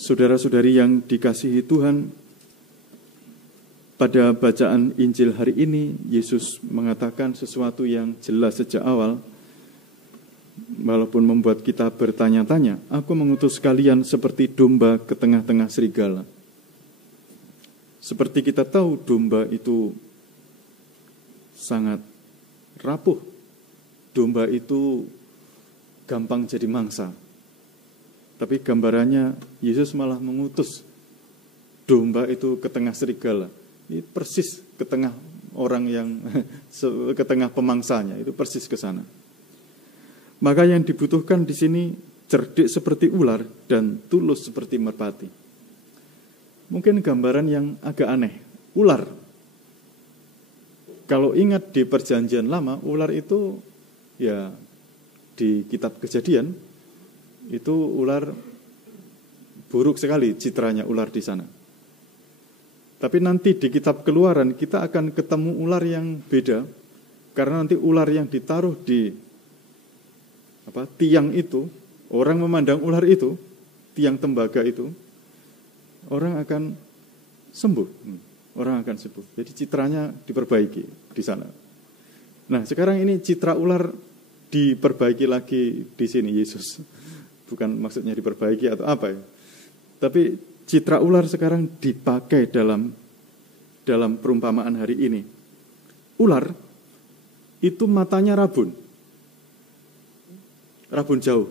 Saudara-saudari yang dikasihi Tuhan, pada bacaan Injil hari ini, Yesus mengatakan sesuatu yang jelas sejak awal, walaupun membuat kita bertanya-tanya, aku mengutus kalian seperti domba ke tengah-tengah serigala. Seperti kita tahu, domba itu sangat rapuh. Domba itu gampang jadi mangsa. Tapi gambarannya, Yesus malah mengutus domba itu ke tengah serigala. Ini persis ke tengah orang yang, ke tengah pemangsanya, itu persis ke sana. Maka yang dibutuhkan di sini cerdik seperti ular dan tulus seperti merpati. Mungkin gambaran yang agak aneh. Ular. Kalau ingat di Perjanjian Lama, ular itu ya di kitab Kejadian itu ular buruk sekali citranya ular di sana. Tapi nanti di kitab Keluaran kita akan ketemu ular yang beda, karena nanti ular yang ditaruh di tiang itu, orang memandang ular itu, tiang tembaga itu, orang akan sembuh. Orang akan sembuh. Jadi citranya diperbaiki di sana. Nah, sekarang ini citra ular diperbaiki lagi di sini Yesus. Bukan maksudnya diperbaiki atau apa ya. Tapi citra ular sekarang dipakai dalam perumpamaan hari ini. Ular itu matanya rabun jauh.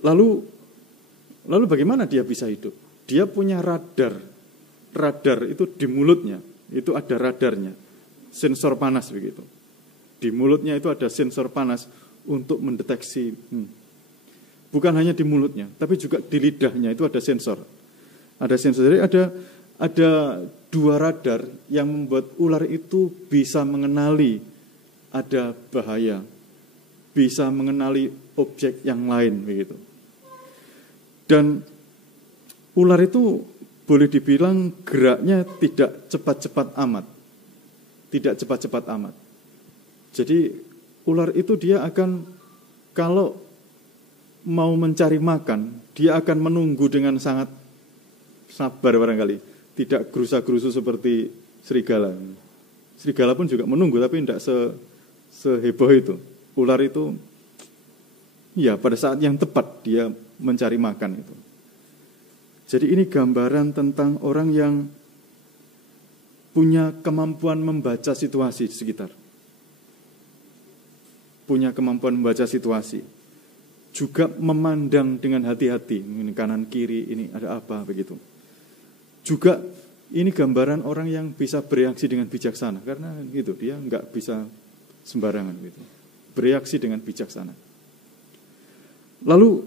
Lalu bagaimana dia bisa hidup? Dia punya radar. Radar itu di mulutnya, itu ada radarnya. Sensor panas begitu. Di mulutnya itu ada sensor panas untuk mendeteksi. Bukan hanya di mulutnya, tapi juga di lidahnya itu ada sensor. Ada sensor. Jadi ada dua radar yang membuat ular itu bisa mengenali ada bahaya, bisa mengenali objek yang lain begitu. Dan ular itu boleh dibilang geraknya tidak cepat-cepat amat. Tidak cepat-cepat amat. Jadi ular itu dia akan, kalau mau mencari makan, dia akan menunggu dengan sangat sabar barangkali. Tidak gerusa-gerusu seperti serigala. Serigala pun juga menunggu, tapi tidak seheboh itu. Ular itu, ya pada saat yang tepat dia mencari makan itu. Jadi ini gambaran tentang orang yang punya kemampuan membaca situasi di sekitar. Punya kemampuan membaca situasi. Juga memandang dengan hati-hati, ini kanan kiri, ini ada apa begitu. Juga ini gambaran orang yang bisa bereaksi dengan bijaksana, karena gitu dia nggak bisa sembarangan gitu. Bereaksi dengan bijaksana. Lalu,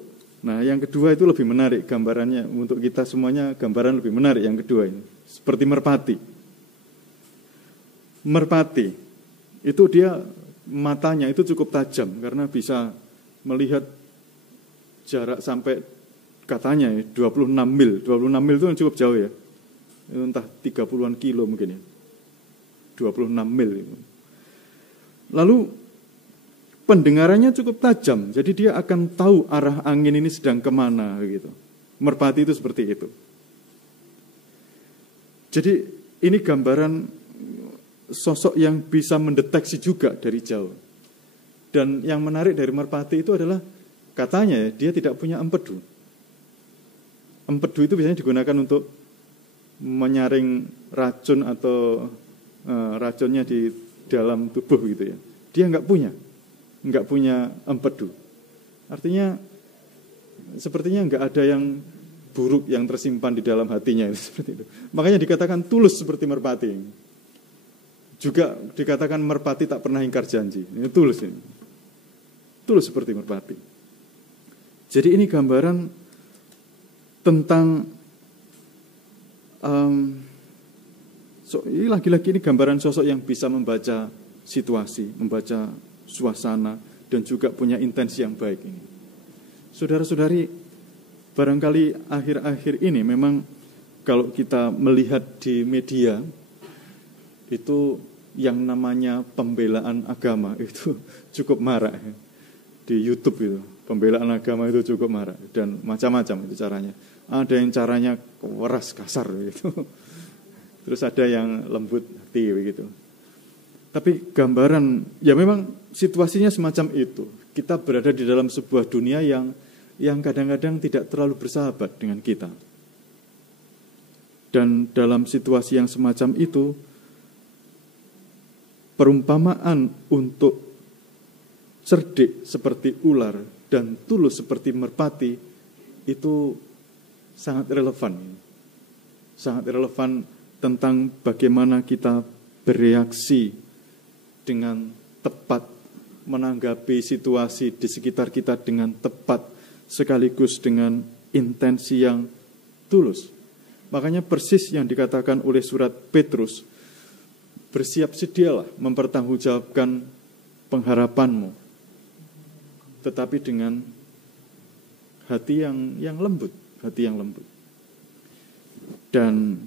nah yang kedua itu lebih menarik gambarannya untuk kita semuanya, gambaran lebih menarik yang kedua ini, seperti merpati. Merpati itu dia matanya itu cukup tajam karena bisa melihat jarak sampai katanya 26 mil. 26 mil itu kan cukup jauh ya. Entah 30-an kilo mungkin ya. 26 mil itu. Lalu pendengarannya cukup tajam. Jadi dia akan tahu arah angin ini sedang kemana gitu. Merpati itu seperti itu. Jadi ini gambaran sosok yang bisa mendeteksi juga dari jauh. Dan yang menarik dari merpati itu adalah katanya dia tidak punya empedu. Empedu itu biasanya digunakan untuk menyaring racun atau racunnya di dalam tubuh gitu ya. Dia nggak punya empedu. Artinya sepertinya nggak ada yang buruk yang tersimpan di dalam hatinya seperti itu. Makanya dikatakan tulus seperti merpati. Juga dikatakan merpati tak pernah ingkar janji. Ini tulus ini. Tulus seperti merpati. Jadi ini gambaran tentang lagi-lagi ini gambaran sosok yang bisa membaca situasi, membaca suasana, dan juga punya intensi yang baik ini. Saudara-saudari, barangkali akhir-akhir ini memang kalau kita melihat di media, itu yang namanya pembelaan agama itu cukup marak di YouTube itu. Pembelaan agama itu cukup marah dan macam-macam itu caranya. Ada yang caranya keras kasar begitu. Terus ada yang lembut hati begitu. Tapi gambaran ya memang situasinya semacam itu. Kita berada di dalam sebuah dunia yang kadang-kadang tidak terlalu bersahabat dengan kita. Dan dalam situasi yang semacam itu, perumpamaan untuk cerdik seperti ular dan tulus seperti merpati itu sangat relevan. Sangat relevan tentang bagaimana kita bereaksi dengan tepat, menanggapi situasi di sekitar kita dengan tepat, sekaligus dengan intensi yang tulus. Makanya persis yang dikatakan oleh surat Petrus, bersiap sedialah mempertanggungjawabkan pengharapanmu, tetapi dengan hati yang lembut, hati yang lembut. Dan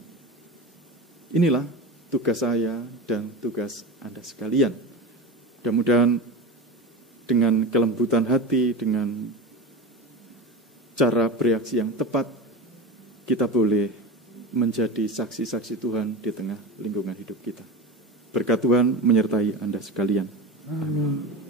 inilah tugas saya dan tugas Anda sekalian. Mudah-mudahan dengan kelembutan hati, dengan cara bereaksi yang tepat, kita boleh menjadi saksi-saksi Tuhan di tengah lingkungan hidup kita. Berkat Tuhan menyertai Anda sekalian. Amin.